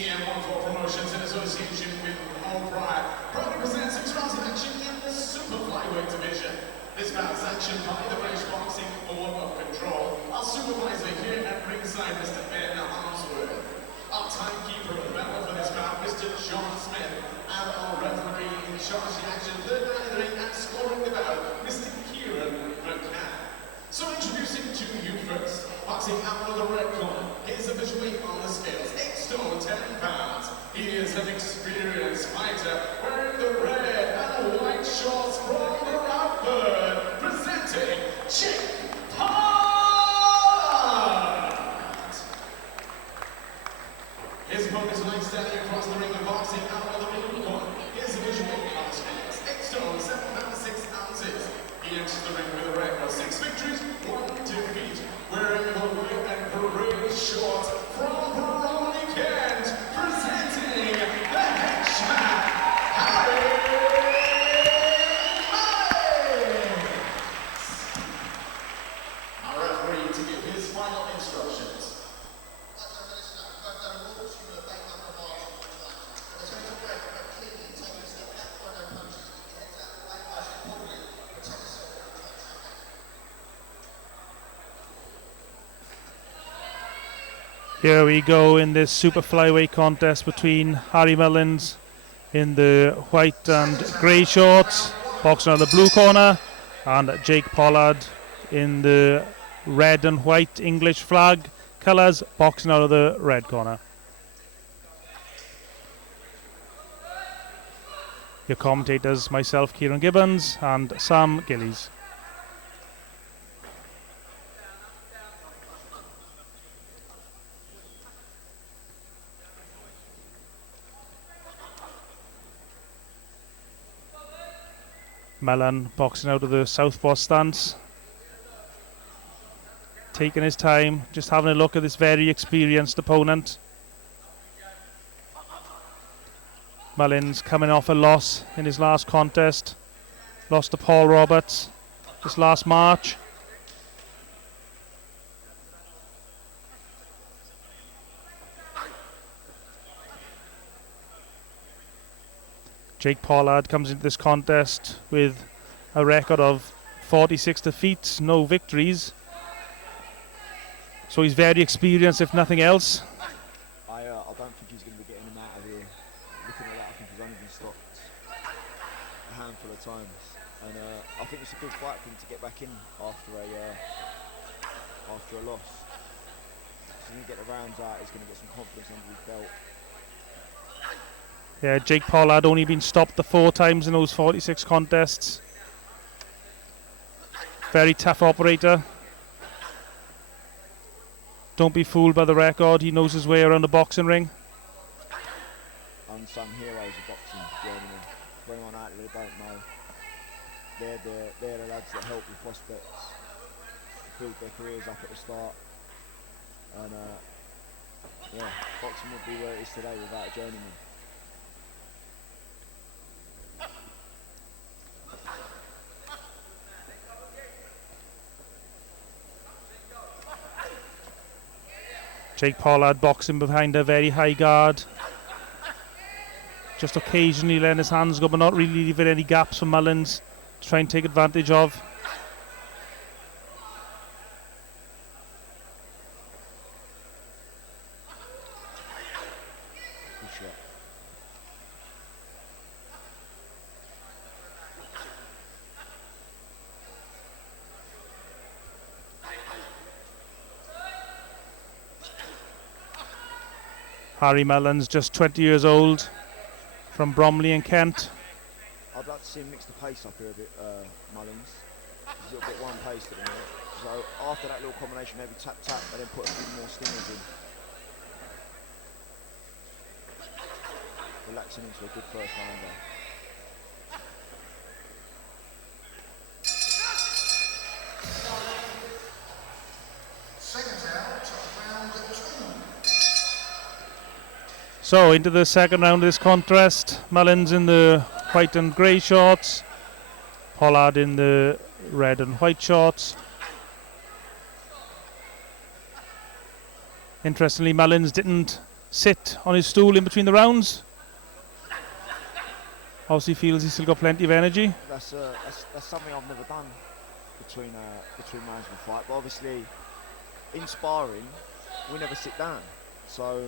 TM14 Promotions in association with Pollard proudly presents 6 rounds of action in the super flyweight division. This bout's action by the British Boxing Board of Control. Our supervisor here at ringside, Mr. Ben Harmsworth. Our timekeeper of the battle for this bout, Mr. John Smith. And our referee in charge of the action, third man in the ring and scoring the bout, Mr. Ciaran. So introducing to you first, boxing out of the red corner. His official weight on the scales, 8 stone 10 pounds. He is an experienced fighter wearing the red and white shorts from Bradford, presenting Pollard. His opponent is lying standing across the ring of boxing out of the blue corner. His official weight on the scales, 8 stone 7 pounds 6 ounces. He enters the ring with a record of 6 victories, 1 defeat, wearing the white and parade shorts from Bromley, Kent, presenting the henchman, Harry Mullins. Our referee to give his final instructions. Here we go in this super flyweight contest between Harry Mullins in the white and grey shorts, boxing out of the blue corner, and Jake Pollard in the red and white English flag colours, boxing out of the red corner. Your commentators, myself, Ciaran Gibbons, and Sam Gillies. Mullins boxing out of the southpaw stance, taking his time, just having a look at this very experienced opponent. Mullins coming off a loss in his last contest, lost to Paul Roberts this last March. Jake Pollard comes into this contest with a record of 46 defeats, no victories. So he's very experienced, if nothing else. I don't think he's going to be getting him out of here. Looking at that, I think he's only been stopped a handful of times. And I think it's a good fight for him to get back in after a loss. So when you get the rounds out, he's going to get some confidence under his belt. Yeah, Jake Pollard only been stopped the 4 times in those 46 contests. Very tough operator. Don't be fooled by the record. He knows his way around the boxing ring. Unsung heroes of boxing, Germany. For anyone out there that don't know, they're the lads that help the prospects build their careers up at the start. And yeah, boxing would be where it is today without a journeyman. Jake Pollard boxing behind a very high guard. Just occasionally letting his hands go, but not really leaving any gaps for Mullins to try and take advantage of. Good shot. Harry Mullins, just 20 years old, from Bromley in Kent. I'd like to see him mix the pace up here a bit, Mullins. He's a little bit one paced at the minute. So after that little combination, maybe tap tap and then put a few more stingers in. Relaxing into a good first rounder. So into the second round of this contest. Mullins in the white and grey shorts, Pollard in the red and white shorts. Interestingly, Mullins didn't sit on his stool in between the rounds. Obviously feels he's still got plenty of energy. That's something I've never done between rounds of a fight. But obviously, in sparring, we never sit down. So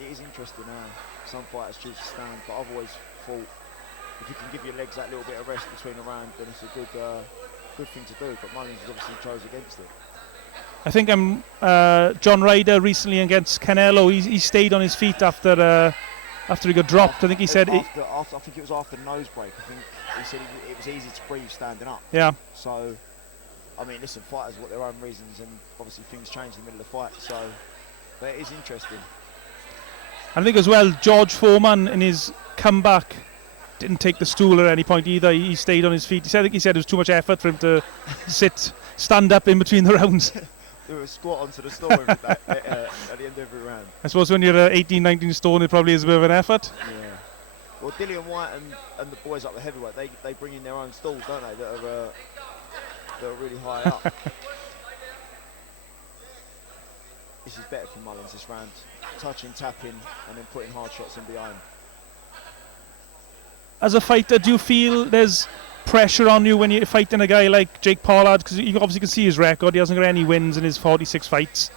it is interesting how some fighters choose to stand. But I've always thought if you can give your legs that little bit of rest between a round, then it's a good thing to do. But Mullins obviously chose against it. I think John Ryder recently against Canelo. He stayed on his feet after he got dropped. I think he said I think it was after the nose break. I think he said it was easy to breathe standing up. Yeah. So, I mean, listen, fighters got their own reasons, and obviously things change in the middle of the fight. So, but it is interesting. I think as well, George Foreman in his comeback didn't take the stool at any point either. He stayed on his feet. I think he said it was too much effort for him to stand up in between the rounds. Do a squat onto the stool at the end of every round. I suppose when you're 18, 19 stone, it probably is a bit of an effort. Yeah. Well, Gilley and White and the boys up the heavyweight, they bring in their own stools, don't they? That are really high up. This is better for Mullins this round. Touching, tapping, and then putting hard shots in behind. As a fighter, do you feel there's pressure on you when you're fighting a guy like Jake Pollard? Because you obviously can see his record. He hasn't got any wins in his 46 fights.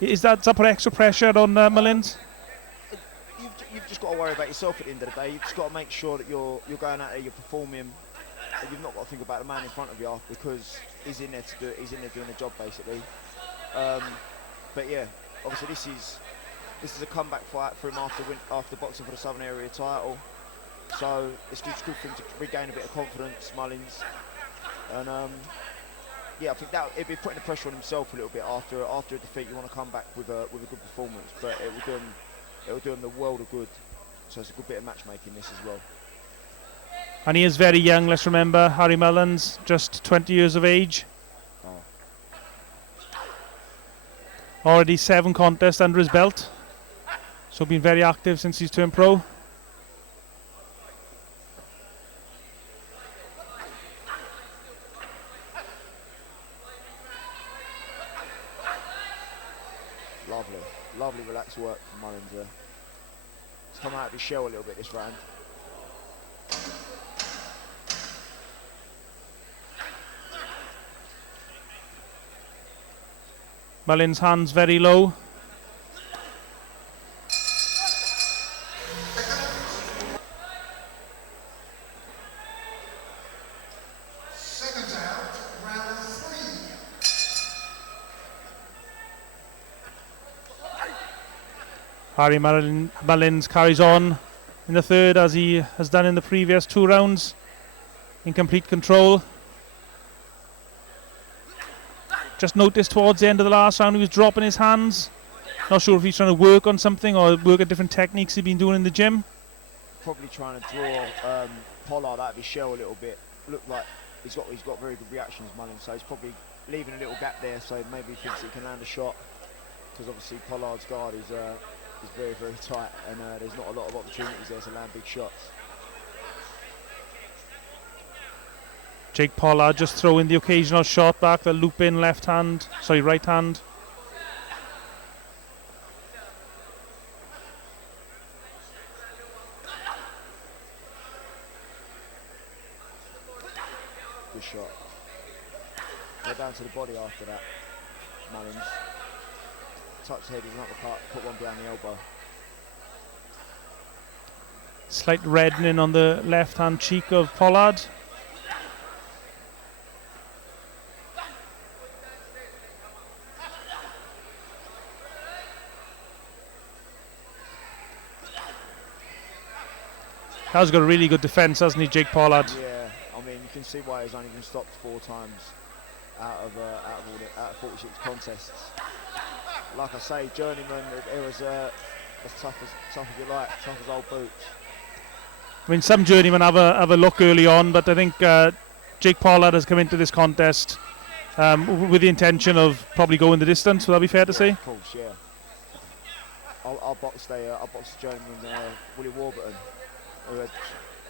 Does that put extra pressure on Mullins? You've just got to worry about yourself at the end of the day. You've just got to make sure that you're going out there, you're performing, and you've not got to think about the man in front of you because he's in there to do it. He's in there doing a job basically. But yeah, obviously this is a comeback fight for him after boxing for the Southern Area title. So it's just good for him to regain a bit of confidence, Mullins. And yeah, I think that it'd be putting the pressure on himself a little bit after a defeat. You want to come back with a good performance, but it will do him the world of good. So it's a good bit of matchmaking this as well. And he is very young. Let's remember Harry Mullins, just 20 years of age. Oh. Already 7 contests under his belt. So been very active since he's turned pro. Lovely relaxed work from Mullins there. He's come out of his shell a little bit this round. Mullins' hands very low. Harry Mullins carries on in the third as he has done in the previous 2 rounds, in complete control. Just noticed towards the end of the last round he was dropping his hands. Not sure if he's trying to work on something or work at different techniques he's been doing in the gym. Probably trying to draw Pollard out of his shell a little bit. Looked like he's got very good reactions, Mullins, so he's probably leaving a little gap there, so maybe he thinks he can land a shot, because obviously Pollard's guard is very, very tight, and there's not a lot of opportunities there to land big shots. Jake Pollard just throwing the occasional shot back, the loop in right hand. Good shot. Go down to the body after that, Mullins. Touch head with an uppercut, put one behind the elbow. Slight reddening on the left hand cheek of Pollard. Has got a really good defence, hasn't he, Jake Pollard? Yeah, I mean, you can see why he's only been stopped 4 times out of 46 contests. Like I say, journeyman, it was as tough as you like, tough as old boots. I mean, some journeymen have a look early on, but I think Jake Pollard has come into this contest with the intention of probably going the distance. Would that be fair to say? Of course, yeah. I'll box the journeyman Willie Warburton, who had,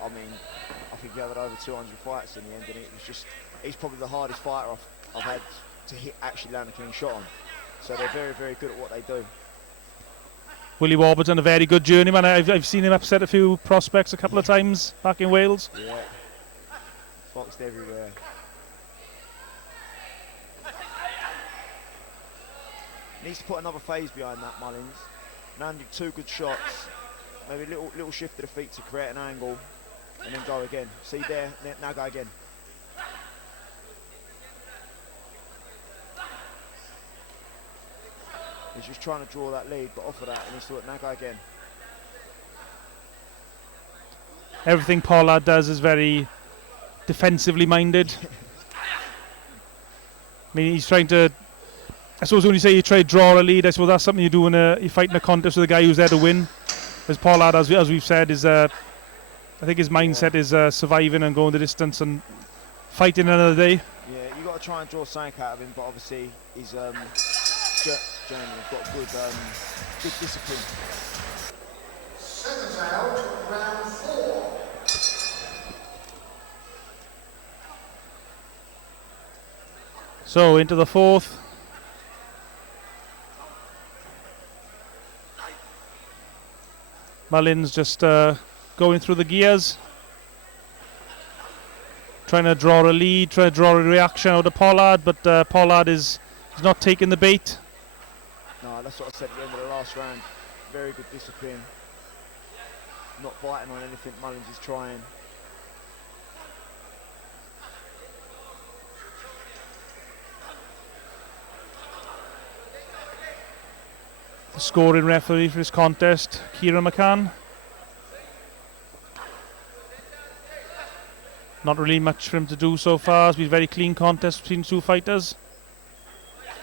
I think he had over 200 fights in the end, and it was just, he's probably the hardest fighter I've had to actually land a clean shot on. So they're very, very good at what they do. Willie Warburton, a very good journeyman. I've seen him upset a few prospects a couple of times back in Wales. Yeah, foxed everywhere. Needs to put another phase behind that, Mullins. Landed 2 good shots. Maybe a little shift to the feet to create an angle, and then go again. See there, now go again. He's just trying to draw that lead, but off of that, and he's thought, now go again. Everything Pollard does is very defensively minded. I mean, he's trying to, I suppose when you say you try to draw a lead, I suppose that's something you do when you're fighting a contest with a guy who's there to win. As Pollard, as we've said, is I think his mindset is surviving and going the distance and fighting another day. Yeah, you got to try and draw something out of him, but obviously he's journeyman. He's got good discipline. Seconds out, round 4. So into the 4th. Mullins just going through the gears, trying to draw a lead, trying to draw a reaction out of Pollard, but Pollard is not taking the bait. No, that's what I said at the end of the last round. Very good discipline. Not biting on anything Mullins is trying. The scoring referee for this contest, Ciaran McCann. Not really much for him to do so far. It's been a very clean contest between the 2 fighters.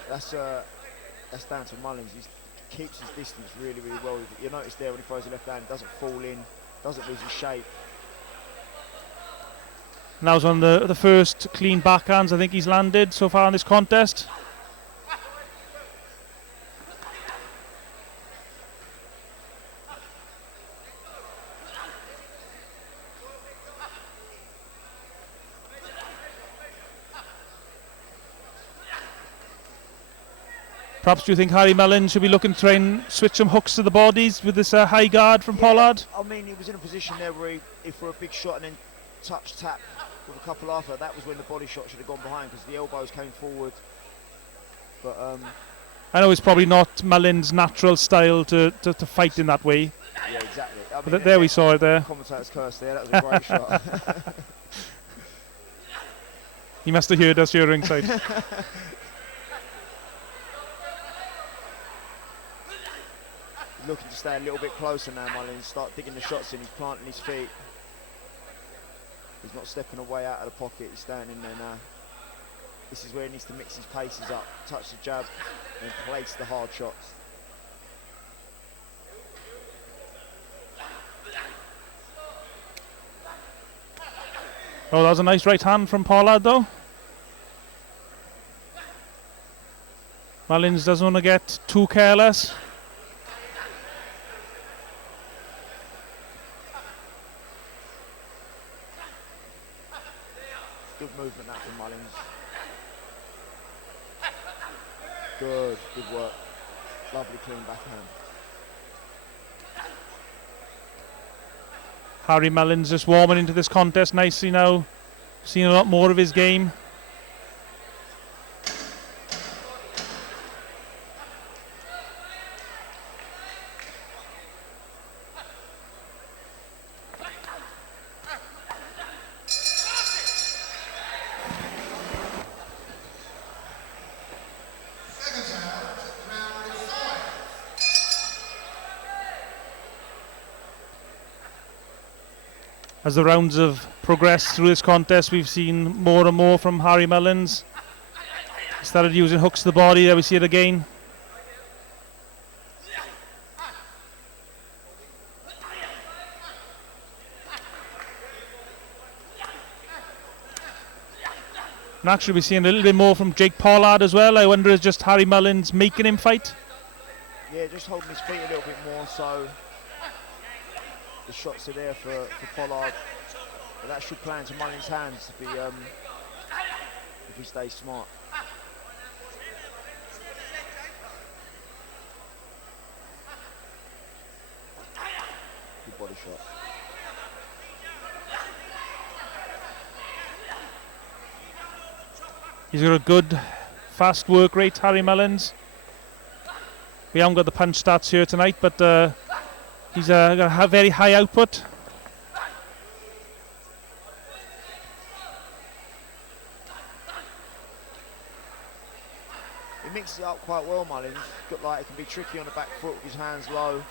That's down to Mullins. He keeps his distance really, really well. You notice there when he throws the left hand, doesn't fall in, doesn't lose his shape. And that was one of the first clean backhands I think he's landed so far in this contest. Perhaps do you think Harry Mullins should be looking to try and switch some hooks to the bodies with this high guard from Pollard? I mean, he was in a position there where if for a big shot and then touch tap with a couple after, that was when the body shot should have gone behind because the elbows came forward. But I know it's probably not Mullins' natural style to fight in that way. Yeah, exactly. I mean, But there we saw it there. Commentator's curse there. That was a great shot. He must have heard us here ringside. Looking to stay a little bit closer now, Mullins. Start digging the shots in. He's planting his feet. He's not stepping away out of the pocket. He's standing there now. This is where he needs to mix his paces up. Touch the jab and place the hard shots. Oh, that was a nice right hand from Pollard though. Mullins doesn't want to get too careless. Good movement that from Mullins. Good work. Lovely clean backhand. Harry Mullins just warming into this contest nicely now. Seen a lot more of his game. As the rounds have progressed through this contest, we've seen more and more from Harry Mullins. He started using hooks to the body, there we see it again. And actually we're seeing a little bit more from Jake Pollard as well. I wonder is just Harry Mullins making him fight? Yeah, just holding his feet a little bit more so the shots are there for Pollard. But that should play into Mullins' hands if he stays smart. Good body shot. He's got a good fast work rate, Harry Mullins. We haven't got the punch stats here tonight, but he's got a very high output. He mixes it up quite well, Mullins. Got like, it can be tricky on the back foot with his hands low,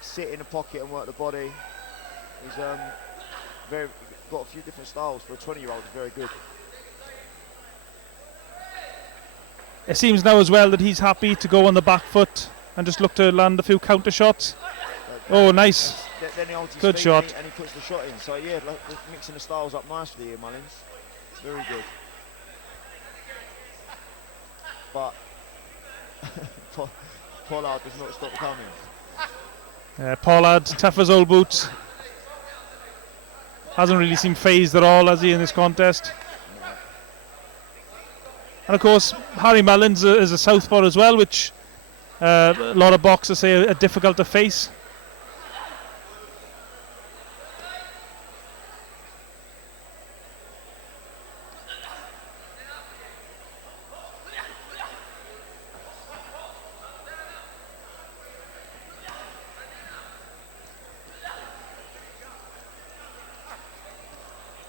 sit in the pocket and work the body. He's got a few different styles for a 20-year-old. He's very good. It seems now as well that he's happy to go on the back foot and just look to land a few counter shots. Oh, nice. Then he holds his Good feet shot. And he puts the shot in. So yeah, like, mixing the styles up nicely here, Mullins. Very good. But Pollard does not stop coming. Pollard, tough as old boots. Hasn't really seemed phased at all, has he, in this contest? And of course, Harry Mullins is a southpaw as well, which a lot of boxers say are difficult to face.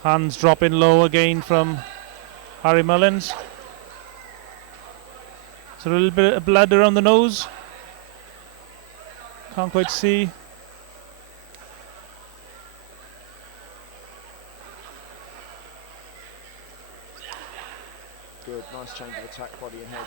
Hands dropping low again from Harry Mullins. So a little bit of blood around the nose. Can't quite see. Good, nice change of attack, body and head.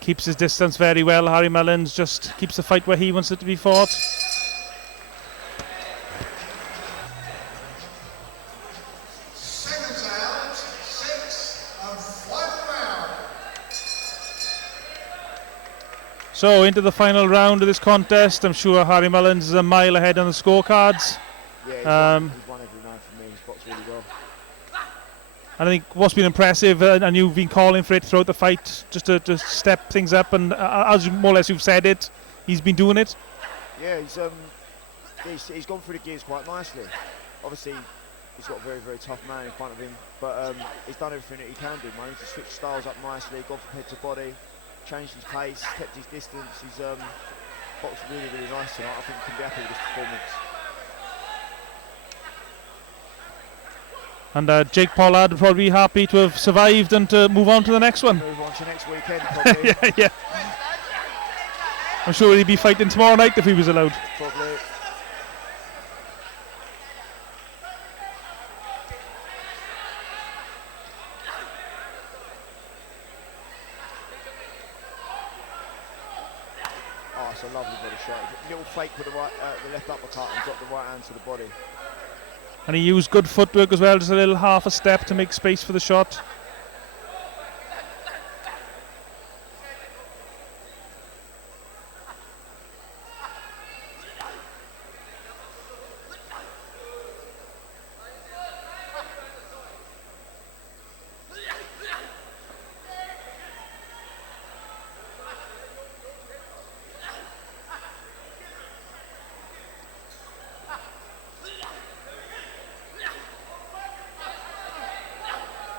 Keeps his distance very well. Harry Mullins just keeps the fight where he wants it to be fought. Second round, 6 and final round. So into the final round of this contest. I'm sure Harry Mullins is a mile ahead on the scorecards. Yeah, he's won every round for me. He's boxed really well. And I think what's been impressive, and you've been calling for it throughout the fight, just to step things up, and as more or less you've said it, he's been doing it. Yeah, he's gone through the gears quite nicely. Obviously, he's got a very, very tough man in front of him, but he's done everything that he can do, man. He's just switched styles up nicely, gone from head to body, changed his pace, kept his distance. He's boxed really, really nice tonight. I think he can be happy with this performance. And Jake Pollard would probably be happy to have survived and to move on to the next one. Move on to next weekend, probably. yeah. I'm sure he'd be fighting tomorrow night if he was allowed. Probably. Oh, it's a lovely body shot. Little fake with the left uppercut and got the right hand to the body. And he used good footwork as well, just a little half a step to make space for the shot.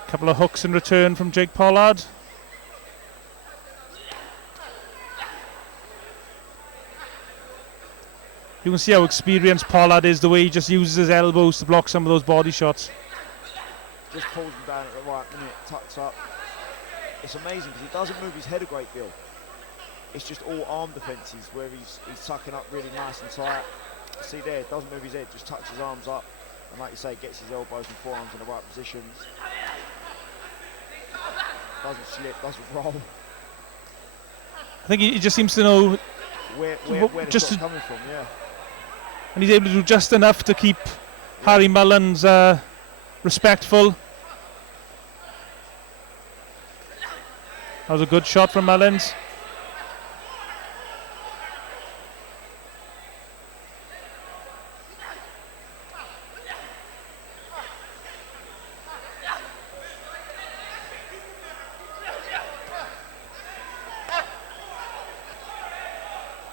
Couple of hooks in return from Jake Pollard. You can see how experienced Pollard is, the way he just uses his elbows to block some of those body shots. Just pulls him down at the right minute, tucks up. It's amazing because he doesn't move his head a great deal. It's just all arm defences where he's tucking up really nice and tight. See there, doesn't move his head, just tucks his arms up. And like you say, gets his elbows and forearms in the right positions. Doesn't slip, doesn't roll. I think he just seems to know where the just shot's coming from, yeah. And he's able to do just enough to keep Harry Mullins respectful. That was a good shot from Mullins.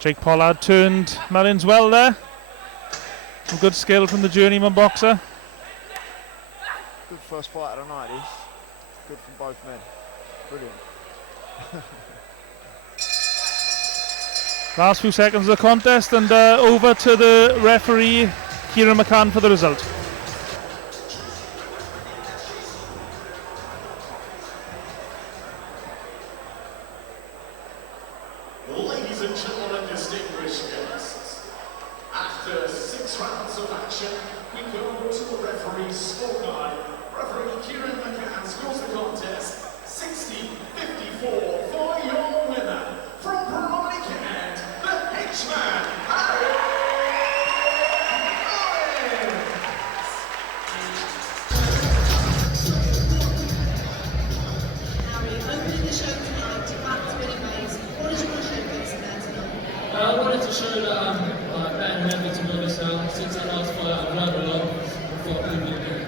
Jake Pollard turned Mullins well there. Some good skill from the journeyman boxer. Good first fight of the night, this. Good from both men. Brilliant. Last few seconds of the contest, and over to the referee, Ciaran McCann, for the result. Ladies and gentlemen, distinguished guests, after 6 rounds of action, we go to the referee's scorecard. Referee Ciaran McCann scores the contest 60-54 for your winner. From Pollard and the H-Man, Harry opening the show tonight, back to winning ways. What did you want to showcase there tonight? I wanted to show that I'm better than ever, to be honest. Since that last fight, I've learned a lot. I thought I could be good.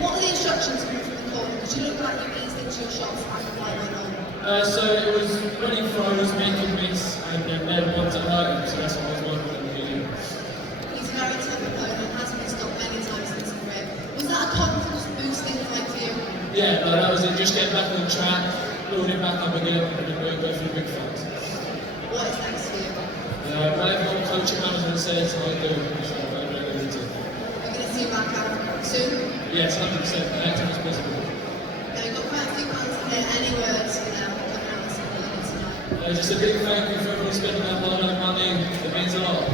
What are the instructions coming from the corner? Because you look like you eased into your shots and the fight went on. So it was winning throws, making miss, and then ones that hurt him, so that's what I was working on really. He's a very tough opponent, has been stopped many times in his career. Was that a confidence boosting fight for you? Yeah, no, that was it. Just get back on track, build it back up again, and then go for the big fights. What is next for you? Whatever coaching management says, I'll do. So I'm very ready to. We're going to see you back out soon? Yes, 100%. As soon as possible. Now, you've got quite a few pounds in here. Any words for them coming out and supporting you tonight? Just a big thank you for everyone spending that hard-earned money. It means a lot.